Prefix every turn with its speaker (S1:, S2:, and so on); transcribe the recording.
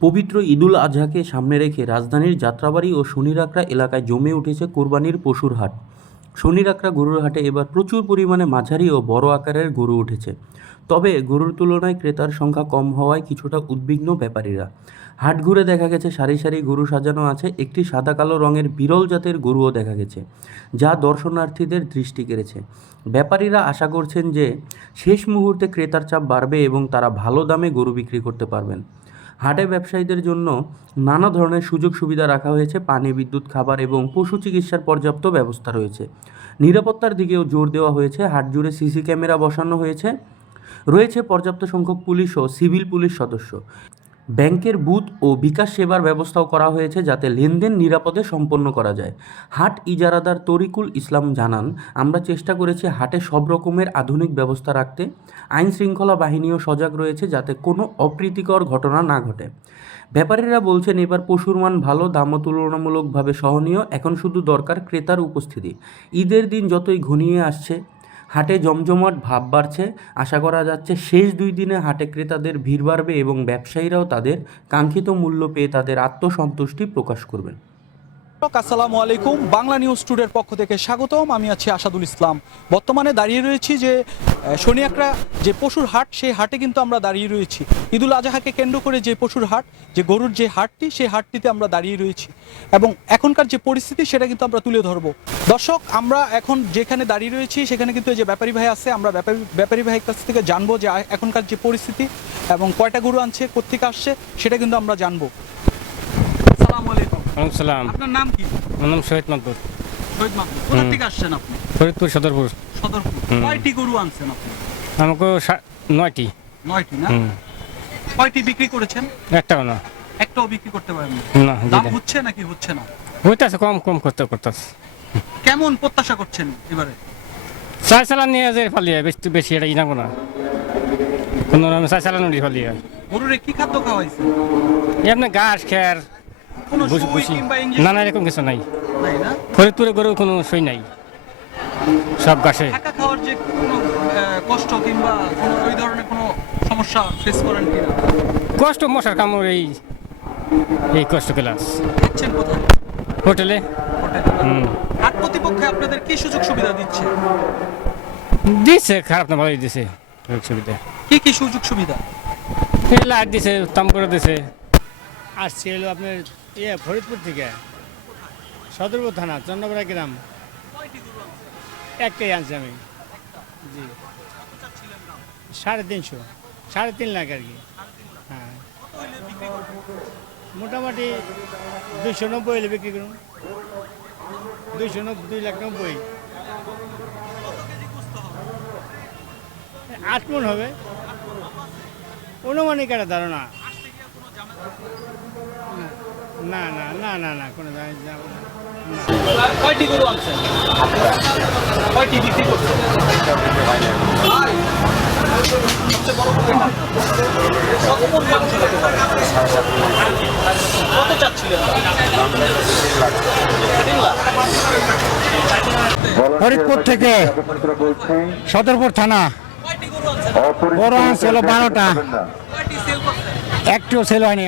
S1: পবিত্র ঈদুল আজহাকে সামনে রেখে রাজধানীর যাত্রাবাড়ি ও শনিরাকড়া এলাকায় জমে উঠেছে কোরবানির পশুর হাট। শনিরাকড়া গরুর হাটে এবার প্রচুর পরিমাণে মাঝারি ও বড় আকারের গরু উঠেছে। তবে গরুর তুলনায় ক্রেতার সংখ্যা কম হওয়ায় কিছুটা উদ্বিগ্ন ব্যাপারীরা। হাট ঘুরে দেখা গেছে সারি সারি গরু সাজানো আছে, একটি সাদা কালো রঙের বিরল জাতের গরুও দেখা গেছে, যা দর্শনার্থীদের দৃষ্টি কেড়েছে। ব্যাপারীরা আশা করছেন যে শেষ মুহূর্তে ক্রেতার চাপ বাড়বে এবং তারা ভালো দামে গরু বিক্রি করতে পারবেন। হাটে ব্যবসায়ীদের জন্য নানা ধরনের সুযোগ সুবিধা রাখা হয়েছে, পানি, বিদ্যুৎ, খাবার এবং পশু চিকিৎসার পর্যাপ্ত ব্যবস্থা রয়েছে। নিরাপত্তার দিকেও জোর দেওয়া হয়েছে হাট জুড়ে সিসি ক্যামেরা বসানো হয়েছে। রয়েছে পর্যাপ্ত সংখ্যক পুলিশ ও সিভিল পুলিশ সদস্য। ব্যাংকের বুথ ও বিকাশ সেবার ব্যবস্থাও করা হয়েছে যাতে লেনদেন নিরাপদে সম্পন্ন করা যায়। হাট ইজারাদার তরিকুল ইসলাম জানান, আমরা চেষ্টা করেছি হাটে সব রকমের আধুনিক ব্যবস্থা রাখতে। আইন শৃঙ্খলা বাহিনীও সজাগ রয়েছে যাতে কোনো অপ্রীতিকর ঘটনা না ঘটে। ব্যাপারীরা বলছেন, এবার পশুর মান ভালো, দামও তুলনামূলকভাবে সহনীয়। এখন শুধু দরকার ক্রেতার উপস্থিতি। ঈদের দিন যতই ঘনিয়ে আসছে হাটে জমজমাট ভাব বাড়ছে। আশা করা যাচ্ছে শেষ দুই দিনে হাটে ক্রেতাদের ভিড় বাড়বে এবং ব্যবসায়ীরাও তাদের কাঙ্ক্ষিত মূল্য পেয়ে তাদের আত্মসন্তুষ্টি প্রকাশ করবেন।
S2: আসসালামু আলাইকুম। বাংলা নিউজ টুডের পক্ষ থেকে স্বাগতম। আমি আছি আসাদুল ইসলাম। বর্তমানে দাঁড়িয়ে রয়েছি যে শনিয়াকড়া যে পশুর হাট, সেই হাটে কিন্তু আমরা দাঁড়িয়ে রয়েছি। ঈদুল আজহাকে কেন্দ্র করে যে পশুর হাট, যে গরুর যে হাটটি, সেই হাটটিতে আমরা দাঁড়িয়ে রয়েছি। এবং এখনকার যে পরিস্থিতি, সেটা কিন্তু আমরা তুলে ধরবো। দর্শক, আমরা এখন যেখানে দাঁড়িয়ে রয়েছি, সেখানে কিন্তু যে ব্যাপারী ভাই আছে, আমরা ব্যাপারী ব্যাপারী ভাইয়ের কাছ থেকে জানব যে এখনকার যে পরিস্থিতি এবং কয়টা গরু আনছে কোথেকে আসছে, সেটা কিন্তু আমরা জানব।
S3: ওয়ালাইকুম সালাম।
S2: আপনার নাম কি?
S3: আমার নাম শহীদ
S2: মাহমুদ কোথা থেকে আসছেন আপনি?
S3: ফরিদপুর সদরপুর।
S2: সদরপুর। কয়টি গরু আনছেন আপনি?
S3: আমাকে নয়টি।
S2: নয়টি না। কয়টি বিক্রি করেছেন?
S3: একটাও না।
S2: একটাও বিক্রি করতে পারেন
S3: না
S2: দাম হচ্ছে নাকি হচ্ছে না?
S3: হইতেছে কম কম করতে করতেছে
S2: কেমন প্রত্যাশা করছেন এবারে?
S3: চার চালান নিয়ে যে ফালিয়ে বেশি বেশি এটা ইনাবো না। কোনো চার চালান উঠি ফালিয়ে।
S2: গরুরে কি খাদ্য খাওয়াইছে
S3: এমনি ঘাস খের না না এরকম কিছু নাই।
S2: নাই না?
S3: ফরিদপুরে গরু কোনো সই নাই। সব
S2: খাওয়ার যে কষ্ট কিংবা ওই ধরনের কোনো সমস্যা ফেস করেন কিনা
S3: কষ্ট মশার কামড় এই এই কষ্ট ক্লাস
S2: খাচ্ছেন কোথায়?
S3: হোটেলে।
S2: হাট কর্তৃপক্ষে আপনাদের কি সুযোগ সুবিধা দিচ্ছে?
S3: দিছে খারাপ না ভালোই দিছে। সুযোগ সুবিধা।
S2: কি কি সুযোগ সুবিধা?
S3: লাইট দিছে উত্তম করে দিছে।
S4: আসছি হলো আপনার ইয়ে ফরিদপুর থেকে সদরপুর থানা চন্দ্রপাড়া গ্রাম একটাই আনছি আমি জি সাড়ে তিনশো সাড়ে তিন লাখ আর কি হ্যাঁ মোটামুটি দুইশো নব্বই হলে বিক্রি করুন দুইশো নব্বই দুই লাখ নব্বই আট মন হবে অনুমানিক একটা ধারণা না না না না না কোনো জায়গায় যাব না।
S2: কয়টি গরু আনছেন? কয়টি বিক্রি করছেন? কত চাচ্ছিলেন?
S4: ফরিদপুর থেকে সদরপুর থানা। বড় হলো বারোটা।
S2: কয়টি সেল
S4: একটু সেল হয়নি